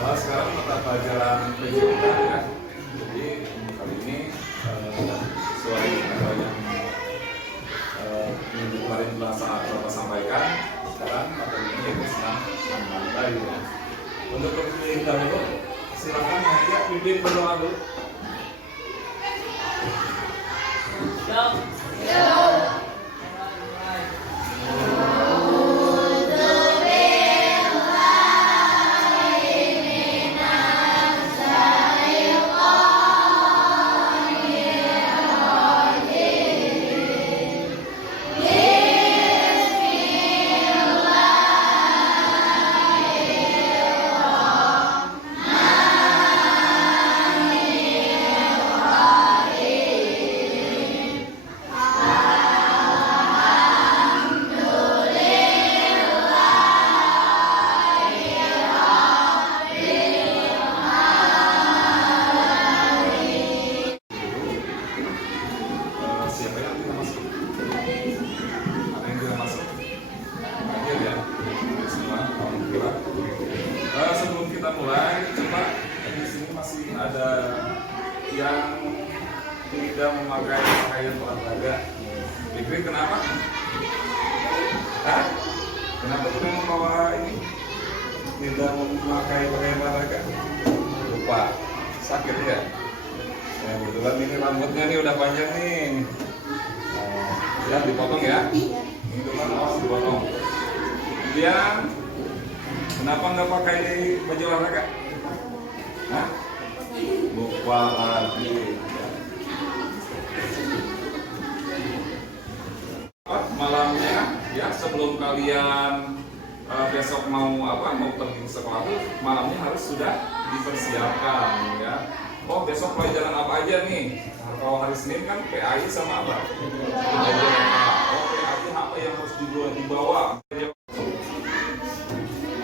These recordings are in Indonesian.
Nah, sekarang mata pelajaran PJK ya. Jadi kali ini sesuai yang minggu kemarin telah Bapak sampaikan, sekarang materi ini yaitu senam lantai ya. Untuk pemilihan dahulu, silakan ya pimpin berdoa dulu. Sebelum kita mulai, coba di sini masih ada yang tidak memakai pakaian olahraga. Fikri kenapa? Hah? Kenapa tidak membawa ini? Tidak memakai pakaian olahraga? Lupa, sakit ya? Ya kebetulan ini rambutnya nih udah panjang nih. Ya dipotong ya? Itu kan harus dipotong. Kemudian kenapa nggak pakai baju olahraga? Hah? Lupa lagi. Malamnya ya sebelum kalian besok mau pergi ke sekolah tuh malamnya harus sudah dipersiapkan ya. Oh besok pelajaran apa aja nih? Kalau hari Senin kan PAI sama apa? Oh PAI apa yang harus dibawa?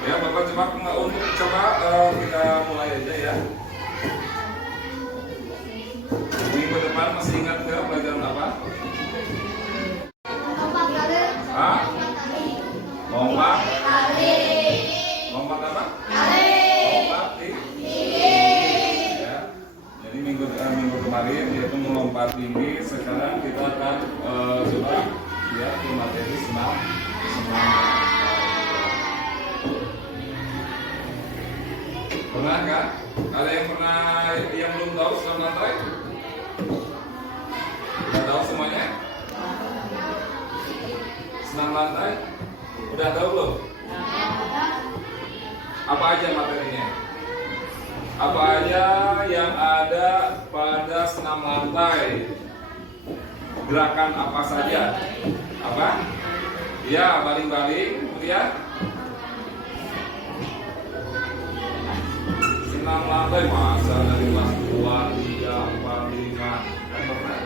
Ya Bapak coba kita mulai aja ya. Minggu depan masih ingat nggak pelajaran apa? Hah? Lompat apa? Lompat tinggi. Ya. Jadi minggu kemarin yaitu melompat tinggi. Sekarang kita akan coba ya di materi senam. Pernah nggak? Ada yang belum tahu senam lantai? Udah tahu semuanya? Senam lantai? Udah tahu belum? Apa aja materinya? Apa aja yang ada pada senam lantai? Gerakan apa saja? Apa? Ya, baling-baling, kemudian senam lantai masa dari kelas 2, 3, 4, 5 kan pernah.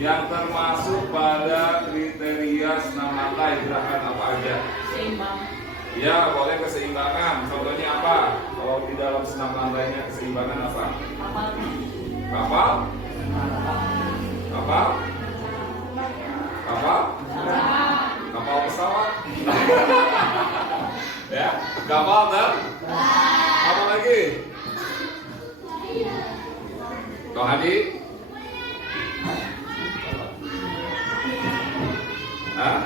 Yang termasuk pada kriteria senam lantai gerakan apa aja? Seimbang. Ya boleh keseimbangan. Contohnya apa? Kalau di dalam senam lantainya keseimbangan apa? Kapal? Kapal? Kapal? Kapal pesawat? Ya, kapal dan apa lagi? Kau Hadi? Hah?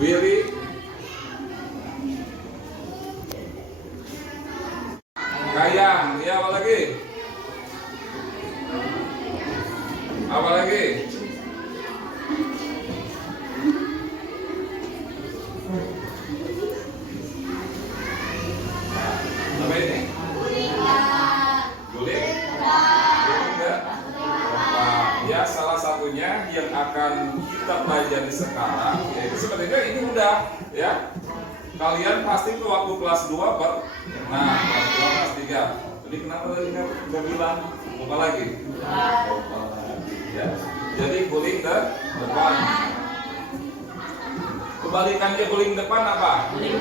Willy? Kayang, ya apa lagi? Apa lagi? Apa ini? Guling. Ya salah satunya yang akan kita pelajari sekarang yaitu sebenarnya ini udah ya. Kalian pasti ke waktu kelas 2 kelas 2 kelas 3. Jadi kenapa tadi nggak bilang? Lupa lagi. Ya. Jadi guling ke depan. Kebalikannya guling depan apa? Guling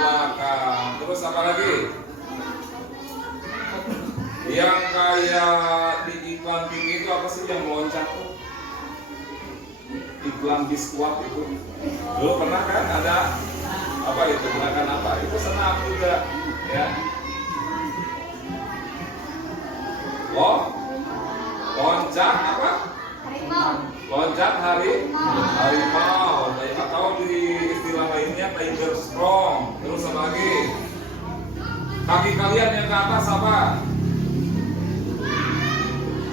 belakang. Terus apa lagi? Yang kayak di iklan TV itu apa sih yang meloncat tuh? iklan biskuat itu. Dulu pernah kan ada apa itu, gerakan apa? Itu senam juga ya. Loncat apa? Loncat harimau, atau di istilah lainnya tiger strong. Terus apa lagi? Kaki kalian yang ke atas apa?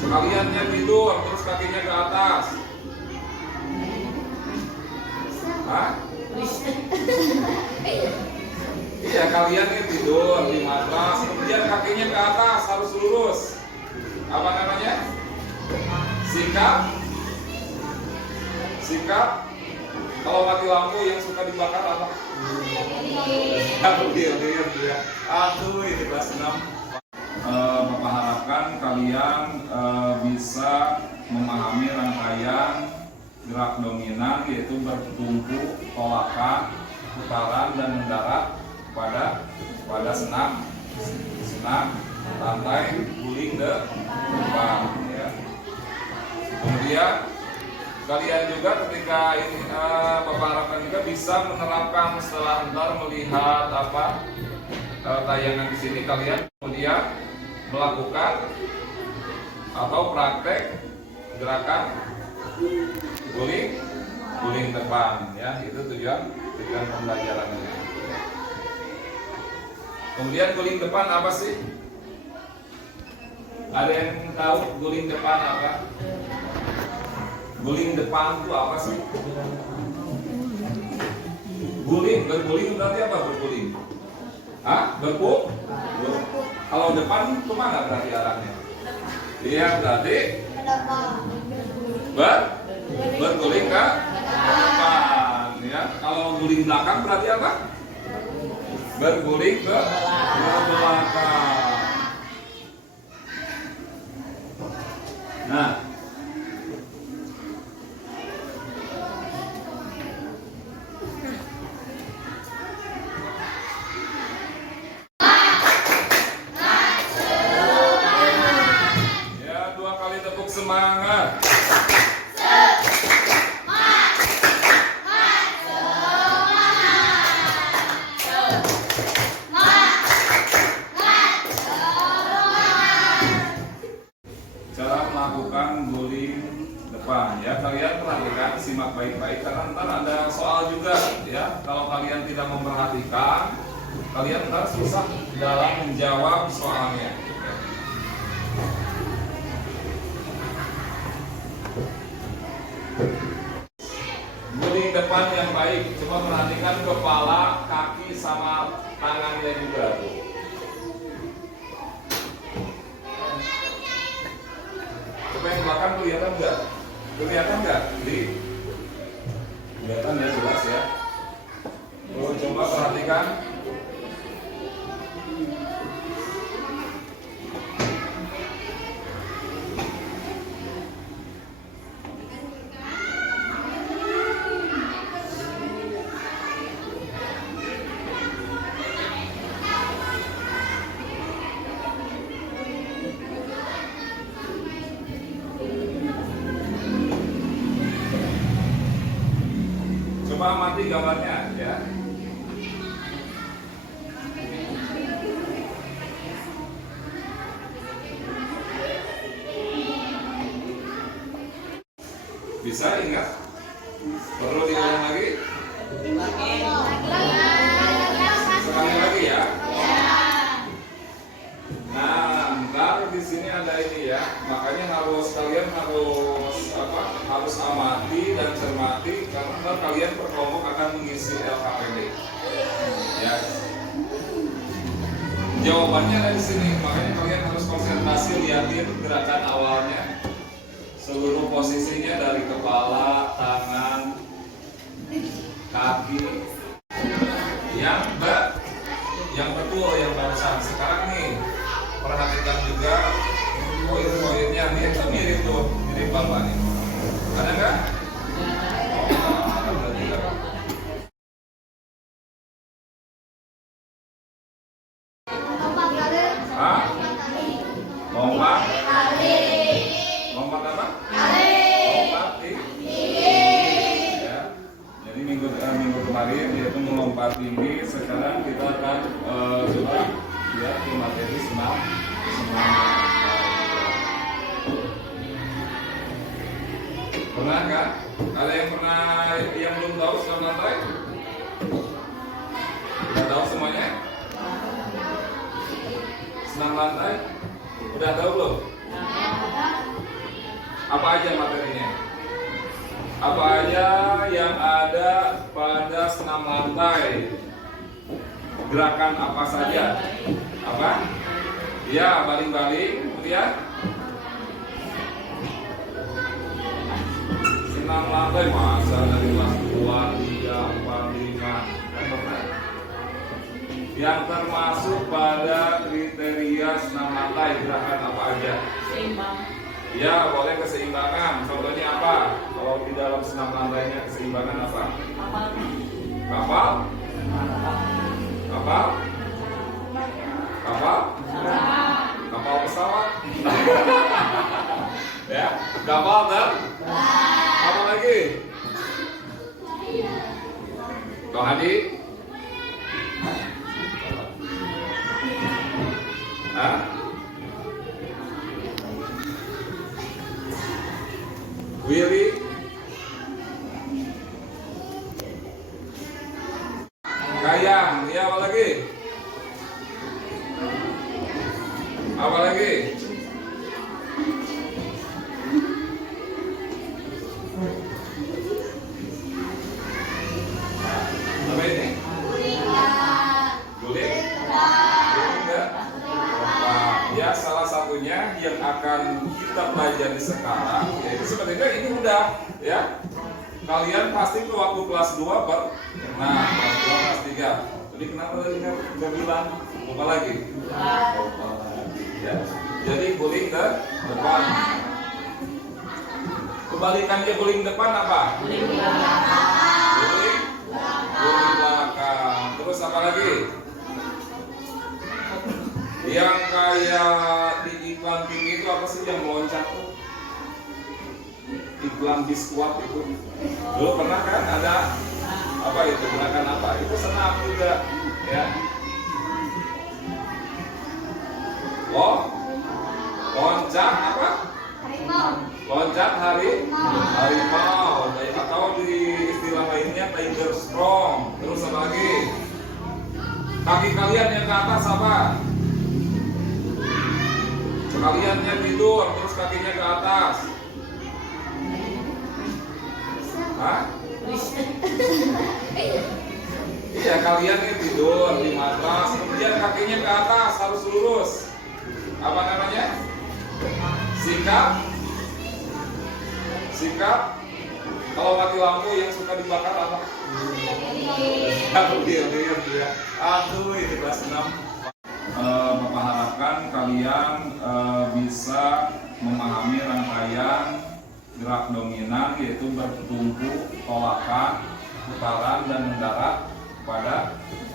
Kalian yang tidur, terus kakinya ke atas. Hah? Iya, kalian yang tidur di matras, kemudian kakinya ke atas harus lurus. Apa namanya? Sikap. Kalau mati lampu yang suka dibakar apa? Lilin ya. Aduh, ini kelas 6. Bapak harapkan kalian bisa memahami rangkaian gerak dominan, yaitu bertumpu, tolakan, putaran, dan mendarat pada senam lantai guling depan ya. Kemudian kalian juga ketika ini Bapak harapkan juga bisa menerapkan setelah ntar melihat tayangan di sini, kalian kemudian melakukan atau praktek gerakan guling depan ya. Itu tujuan pembelajarannya. Kemudian guling depan apa sih? Ada yang tahu guling depan apa? Guling depan itu apa sih? Berguling berarti apa berguling? Berpuk? Kalau depan kemana berarti arahnya? Iya, berarti berguling ke depan ya. Kalau guling belakang berarti apa? Berguling ke belakang. Nah, ya, 2 kali tepuk semangat. Melakukan guling depan ya, kalian perhatikan, simak baik-baik karena ntar ada soal juga ya. Kalau kalian tidak memperhatikan, kalian ntar susah dalam menjawab soalnya. Guling depan yang baik, coba perhatikan kepala, kaki, sama tangannya juga tuh. Coba yang belakang kelihatan nggak? Kelihatan nggak? Kelihatan ya, jelas ya. Coba perhatikan. Coba amati gambarnya ya. Bisa ingat? Perlu diulang lagi? Sekali lagi ya. Nah, ntar di sini ada ini ya. Makanya kalian harus amati dan cermati karena ntar kalian per kelompok akan mengisi LKPD. Ya. Jawabannya ada di sini. Makanya kalian harus konsentrasi, lihatin gerakan awalnya. Seluruh posisinya dari kepala, tangan, kaki. Yang betul yang barusan. Sekarang nih perhatikan juga poin-poinnya nih, mirip tuh, mirip Bapak nih. Ada nggak? Lompat. Lompat apa? Lompat tinggi. lompat tinggi. Sekarang kita akan coba ya di materi senam pernah nggak? Ada yang pernah yang belum tahu senam lantai? Udah tahu semuanya? Senam lantai? Udah tahu belum? Apa aja materinya? Apa aja yang ada pada senam lantai? Gerakan apa saja? Apa? Ya, baling-baling. Kemudian senam lantai masa dari kelas 2, 3, 4, 5 kan pernah? Yang termasuk pada kriteria senam lantai gerakan apa aja? Seimbang. Ya, boleh keseimbangan. Contohnya apa? Kalau di dalam senam lantainya keseimbangan apa? Kapal? Kapal? Kapal? Kapal pesawat? Ya, kapal dan apa lagi? Kau Hadi? Hah? Willy? Kayang, ya apa lagi? Apa lagi? Apa ini? Guling? Ya, salah satunya yang akan kita pelajari sekarang yaitu sebenarnya ini udah ya. Kalian pasti ke waktu kelas 2 kelas 2 kelas 3. Jadi kenapa tadi nggak bilang? Lupa lagi. Ya. Jadi guling ke depan. Kebalikannya guling depan apa? Guling belakang. Terus apa lagi? Yang kayak di iklan TV itu apa sih yang meloncat tuh? Iklan biskuat itu. Dulu pernah kan ada apa itu? Gerakan apa? Itu senam juga, ya. Loncat apa? Loncat harimau. Atau di istilah lainnya tiger strong. Terus apa lagi? Kaki kalian yang ke atas apa? Kaliannya tidur, terus kakinya ke atas. Hah? Iya, kaliannya tidur di matras, kemudian kakinya ke atas, harus lurus. Apa namanya? Sikap. Kalau mati lampu yang suka dibakar apa? Lilin, ya. Aduh, ini kelas 6. Bapak harapkan kalian bisa memahami rangkaian gerak dominan yaitu bertumpu, tolakan, putaran dan mendarat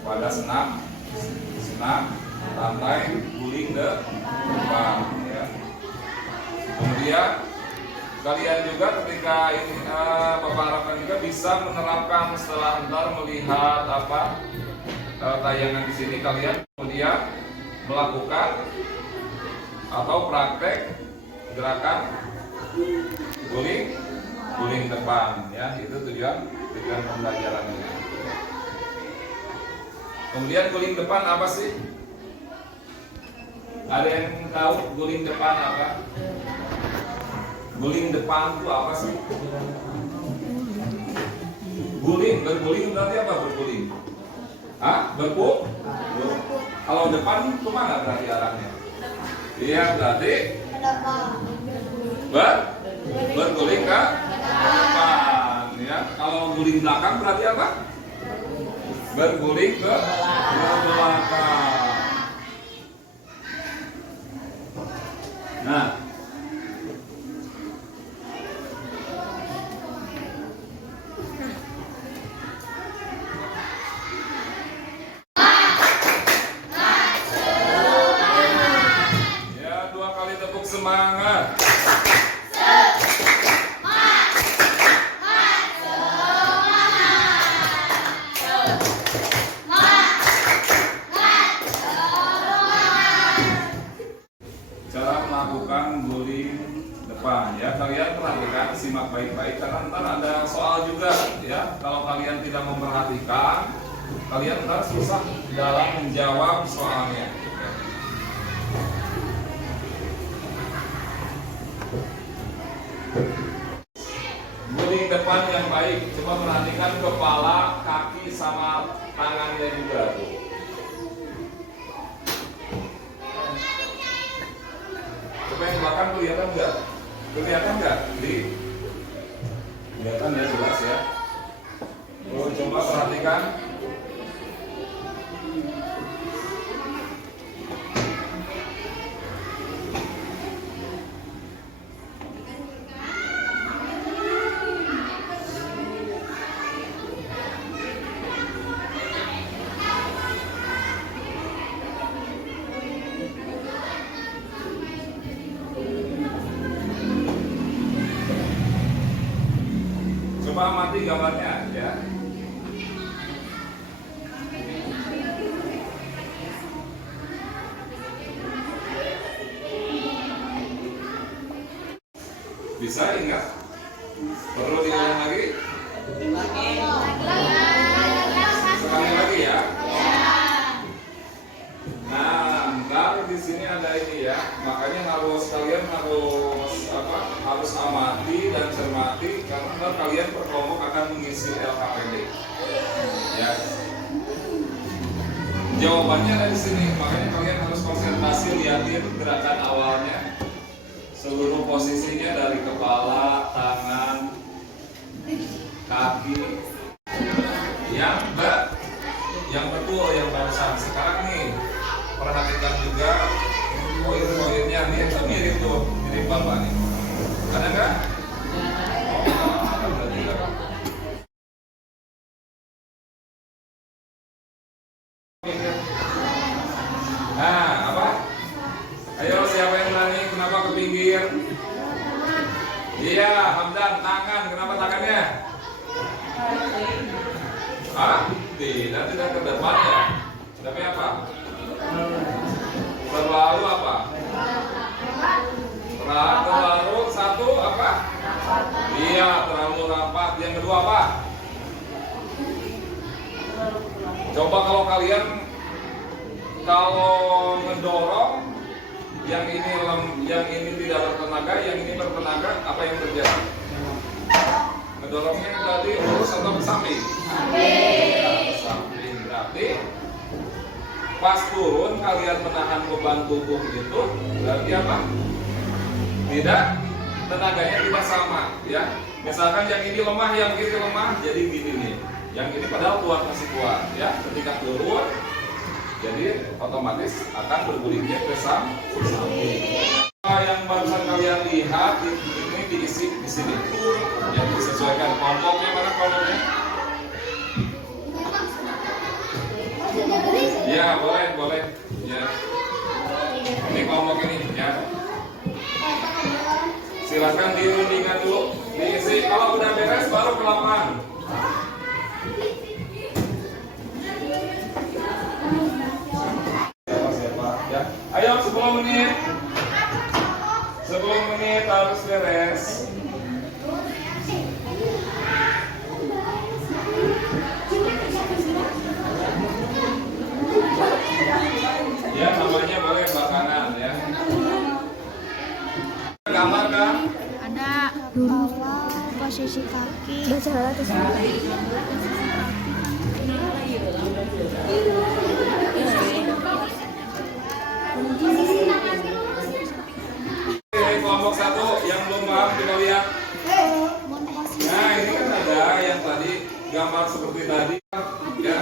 pada senam lantai guling depan. Ya. Kemudian kalian juga ketika ini Bapak harapkan juga bisa menerapkan setelah ntar melihat tayangan di sini kalian kemudian melakukan atau praktek gerakan guling depan, ya. Itu tujuan pembelajarannya. Kemudian guling depan apa sih? Ada yang tahu guling depan apa? Guling depan itu apa sih? Berguling berarti apa berguling? Hah? Kalau depan kemana berarti arahnya? Iya, berarti berguling ke depan. Ya. Kalau guling belakang berarti apa? Berguling ke belakang. Nah, semangat. kalian perhatikan, simak baik-baik karena ntar ada soal juga ya. Kalau kalian tidak memperhatikan, kalian ntar susah dalam menjawab soalnya. Guling depan yang baik, coba perhatikan kepala, kaki, sama tangannya juga tuh. Coba yang belakang kelihatan nggak? Kelihatan nggak? Kelihatan ya, jelas ya. Oh, coba perhatikan. Coba amati gambarnya ya. Bisa ingat? Perlu diulang lagi? Sekali lagi ya. Nah, ntar di sini ada ini ya. Makanya kalian harus amati dan cermati karena ntar kalian per kelompok akan mengisi LKPD. Ya. Jawabannya ada di sini. Makanya kalian harus konsentrasi lihatin gerakan awalnya. Seluruh posisinya dari kepala, tangan, kaki. Yang betul yang barusan. Sekarang nih perhatikan juga poin-poinnya. Nih itu mirip tuh, mirip Bapak nih. Ada nggak? Nah, apa? Ayo siapa yang berani? Kenapa ke pinggir? Iya, Hamdan, tangan. Kenapa tangannya? Tidak ke depan ya. Tapi apa? Terlalu apa? Terlalu satu apa? Iya, terlalu rapat. Yang kedua apa? Coba kalau kalian ngedorong, yang ini tidak bertenaga, yang ini bertenaga, apa yang terjadi? Ngedorongnya berarti lurus atau ke samping? Samping. Berarti pas turun kalian menahan beban tubuh itu berarti apa? Tenaganya tidak sama ya. Misalkan yang ini lemah, yang kiri lemah, jadi gini nih. Yang ini padahal kuat, masih kuat ya. Ketika turun, jadi otomatis akan bergulingnya ke samping. Yang barusan kalian lihat ini diisi di sini. Ya, disesuaikan kelompoknya, mana kelompoknya? Ya, boleh. Ya. Ini kelompok ini ya. Silakan dirundingkan dulu, diisi. Kalau udah beres baru ke lapangan. Siapa? Ya. Ayo 10 menit. 10 menit harus beres. Ya, namanya boleh belakangan ya. Gambar kan? Ada awal posisi kaki. Baca atas Kelompok satu yang belum paham kita lihat. Nah, ini kan ada yang tadi gambar seperti tadi ya.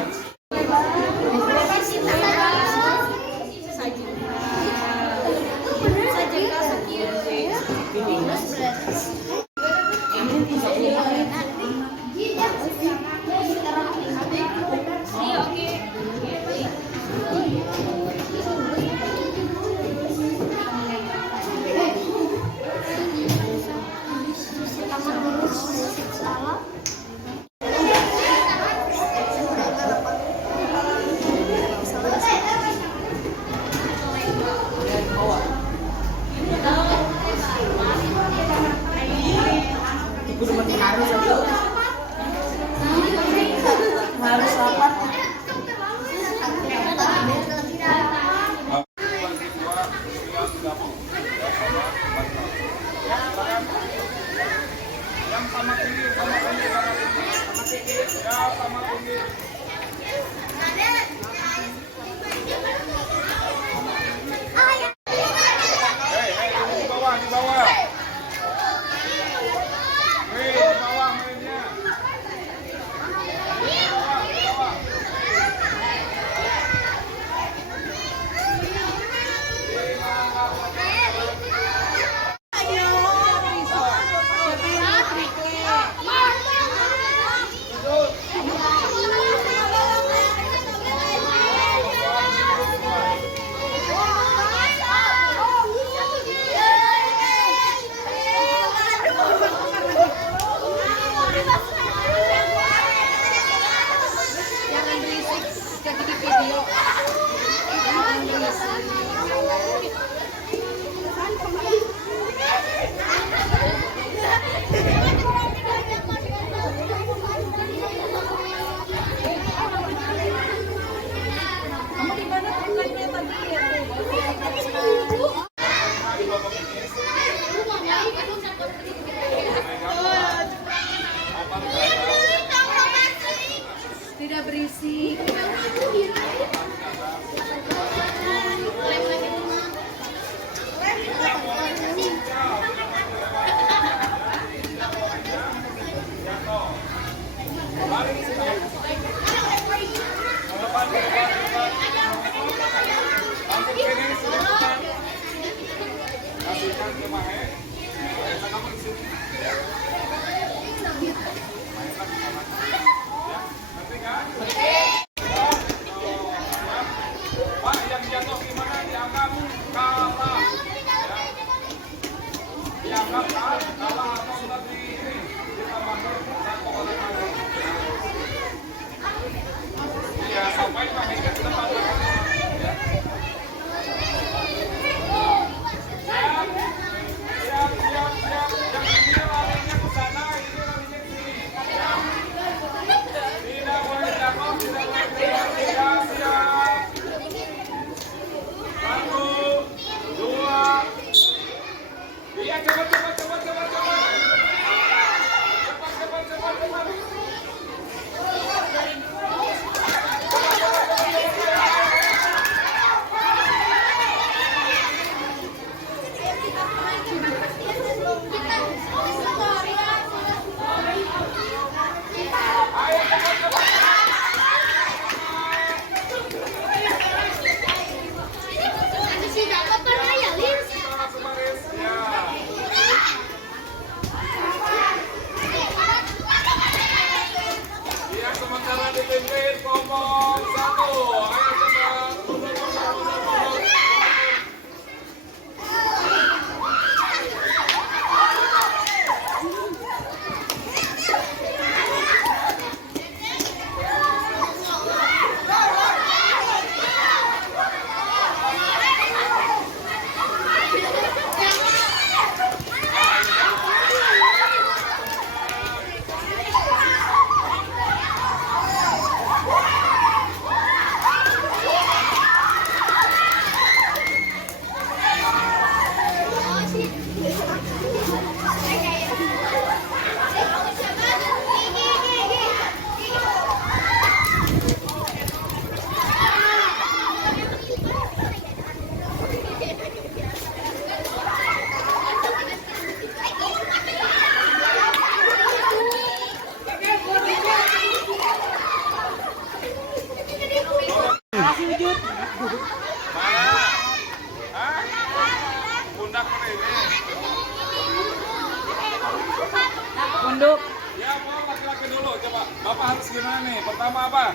Tunduk. Ya, mau laki-laki dulu. Coba, Bapak harus gimana nih? Pertama apa?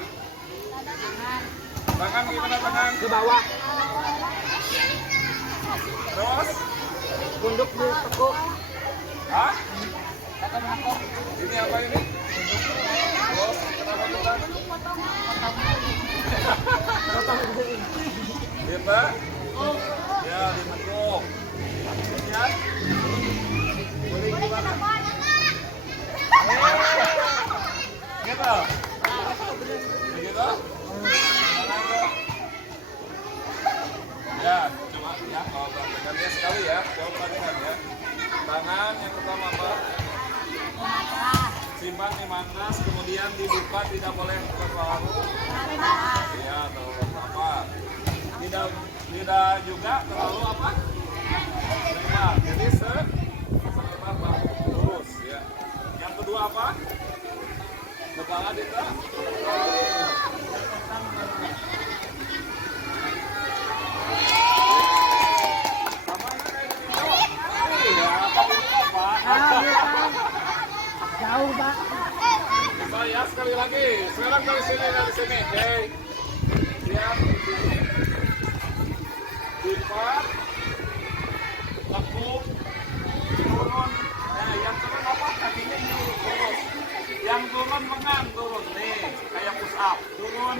Tangan gimana tangan? Ke bawah. Terus? Tunduk di tekuk. Hah? Ini apa ini? Terus, kenapa kita? Kita? Ya, ditekuk. Ya. Gitu. Begitu? Mana itu? Ya, cuma ya kalau perhatikan dia sekali ya. Coba perhatikan ya. Tangan yang pertama apa? Simpan di matras, kemudian dibuka, tidak boleh terlalu. Iya, terlalu apa? Tidak juga terlalu apa? Lebar. Jadi selebar bahu lurus ya. Yang kedua apa? Kepala kita. Sama kayak gini. Iya, apa? Jauh, Pak. Coba ya sekali lagi. Sekarang dari sini. Oke. Lihat di sini. Lipat. Tekuk. Turun. Nah, yang turun apa? Kakinya ini lurus. Yang turun lengan turun nih, kayak push up. Turun.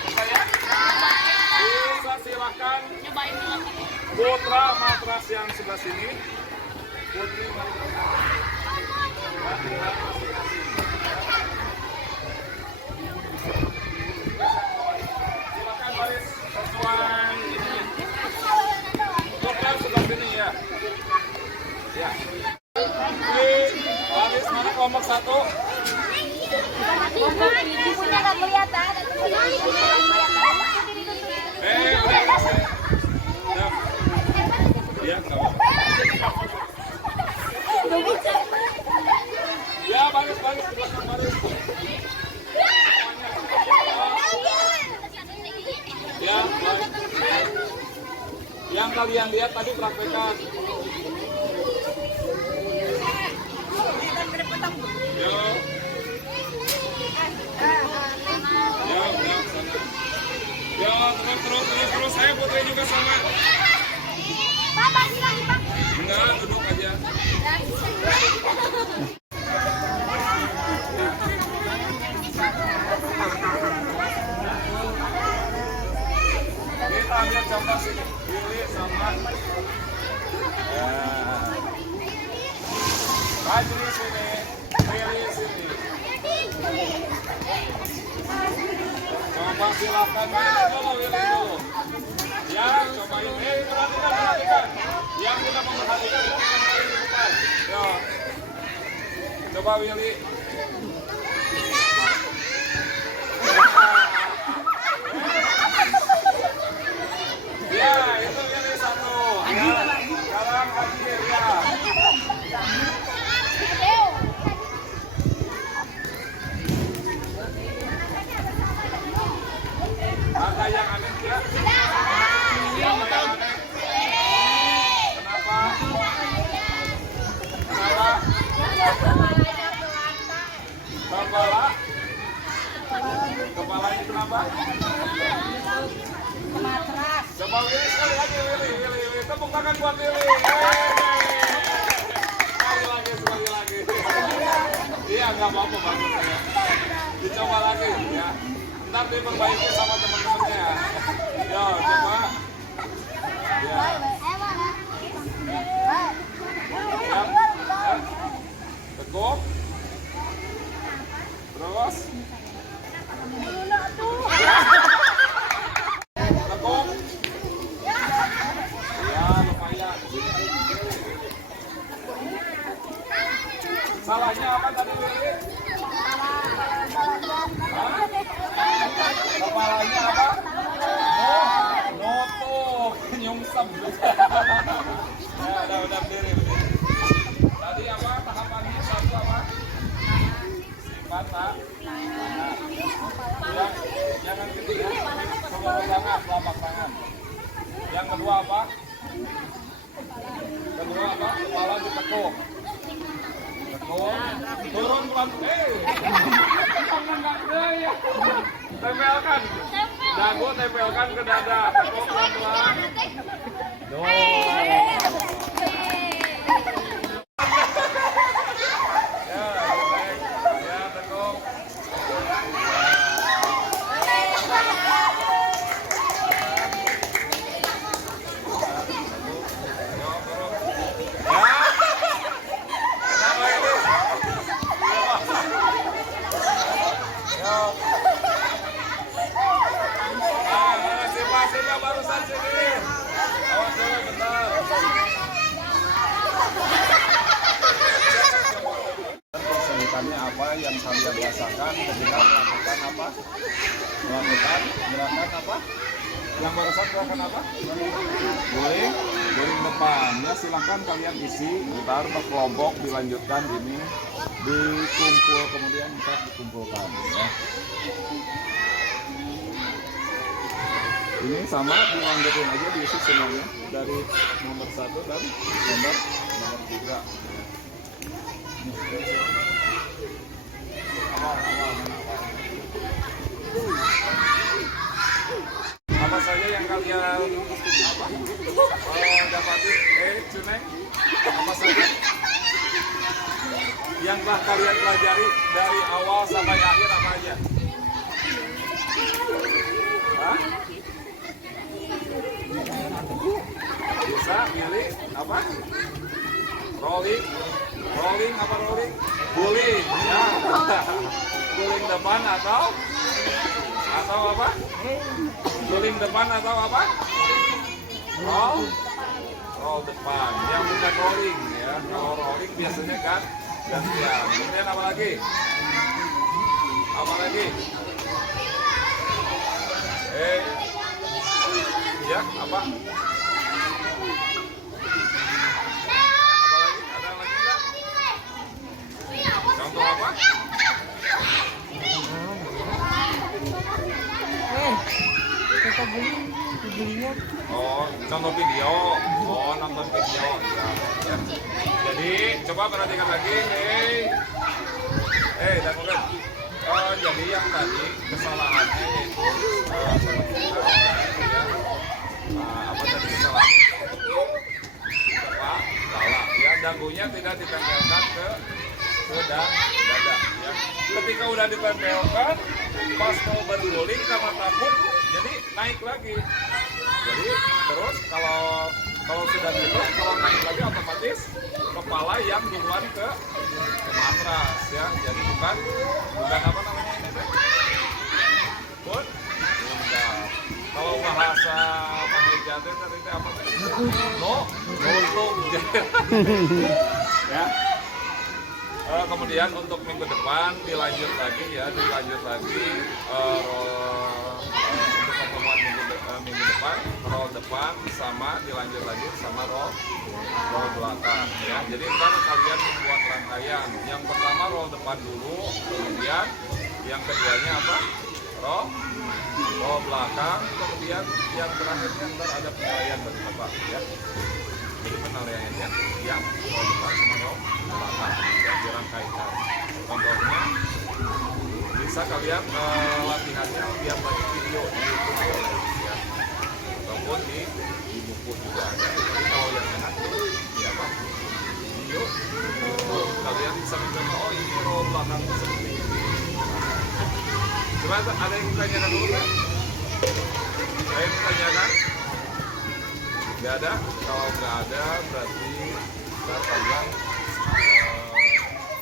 Bisa ya? Bisa silakan. Putra matras yang sebelah sini. Putri mari ke sana. Ya, tinggal masing-masing. Silakan baris sesuai ini. Putra sebelah sini ya. Ya. Baris mana kelompok 1? Ibunya nggak kelihatan. Ya, enggak apa-apa. Ya, baris belakang baris. Ya, baris. Yang kalian lihat tadi praktekan. Yo. Ya, sana. Yo, terus. Saya Putri juga sama. Papa silahkan, Pak. Enggak, duduk aja. apa? Ya. Fajri sini, Willy sini. Coba silakan Willy dulu. Ya, cobain. Perhatikan. Yang sudah memperhatikan itu kembali di depan. Yo. Coba Willy. Ya, itu Willy satu. Ya, sekarang Fajri ya. Maka yang aneh ya. Yang aneh. Kenapa? Kenapa? Kepalanya kenapa? Coba Willy sekali lagi, Willy. Tepuk tangan buat Willy. Sekali lagi. Iya, nggak apa-apa, bagus ya. Dicoba lagi ya. Ntar diperbaiki sama teman-temannya. Yo, coba. Ya. Tekuk. Terus. Tekuk. Ya, lumayan. Salahnya apa tadi, Willy? Kepalanya apa? Noto, nyungsem. Ya, udah berdiri. Tadi apa tahapannya? Satu apa? Mata. Jangan ketiga. Seluruh tangan, telapak tangan. Yang kedua apa? Kepala ditekuk. Turun pelan. Tempelkan. Dagu tempelkan ke dada. Tekuk pelan-pelan. Ya, tekuk. Barusan sini. Awas dulu bentar. Kesulitannya apa yang kalian rasakan ketika melakukan apa? Melakukan gerakan apa? Yang barusan gerakan apa? Guling depan. Ya silakan kalian isi, ntar berkelompok dilanjutkan ini, dikumpul kemudian ntar dikumpulkan ya. Ini sama dilanjutin aja diisi semuanya dari nomor 1 dan nomor 3. Apa saja yang kalian dapati? Cuneng, apa saja yang telah kalian pelajari dari awal sampai akhir apa aja? Hah? Bisa milih apa? Rolling apa rolling? Guling ya. Guling depan atau apa? Guling depan atau apa? Roll depan. Yang bukan rolling ya. Kalau rolling biasanya kan gantian. Kemudian apa lagi? Ya apa? Ada lagi nggak? Contoh apa? Contoh video. Nonton video. Ya. Jadi coba perhatikan lagi. Dakukan. Jadi yang tadi kesalahannya yaitu apa tadi kesalahannya? Salah. Ya, dagunya tidak ditempelkan ke dada. Ya. Ketika udah ditempelkan, pas mau berguling karena takut, jadi naik lagi. Jadi terus kalau Kalau sudah gitu, kalau naik lagi otomatis kepala yang duluan ke matras ya. Jadi bukan apa namanya ini teh? Pundak. Kalau bahasa Mahir Jate tadi teh apa teh? Nulung. Ya. Kemudian untuk minggu depan dilanjut lagi untuk pertemuan minggu depan roll depan sama dilanjut lagi sama roll belakang ya. Jadi ntar kalian membuat rangkaian. Yang pertama roll depan dulu, kemudian yang keduanya apa? Roll belakang, kemudian yang terakhirnya ntar ada penilaian dari Bapak ya. Jadi penilaiannya yang roll depan sama roll belakang ya, dirangkaikan. Contohnya bisa kalian latihannya lihat lagi video di YouTube ya, ataupun di buku juga ada. Jadi kalau yang enak ya apa? Video kalian bisa mencoba, oh ini roll belakang seperti ini. Coba ada yang ditanyakan dulu kan? Ada yang ditanyakan? Nggak ada? Kalau nggak ada berarti kita kalian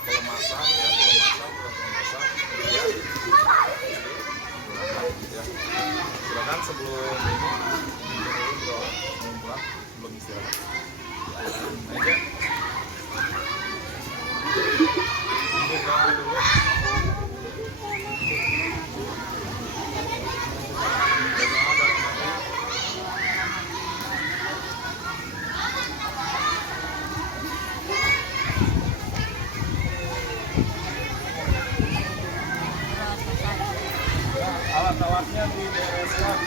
pelemasan ya, silakan sebelum ini belum istirahat aja buka dulu. Alat-alatnya dibereskan.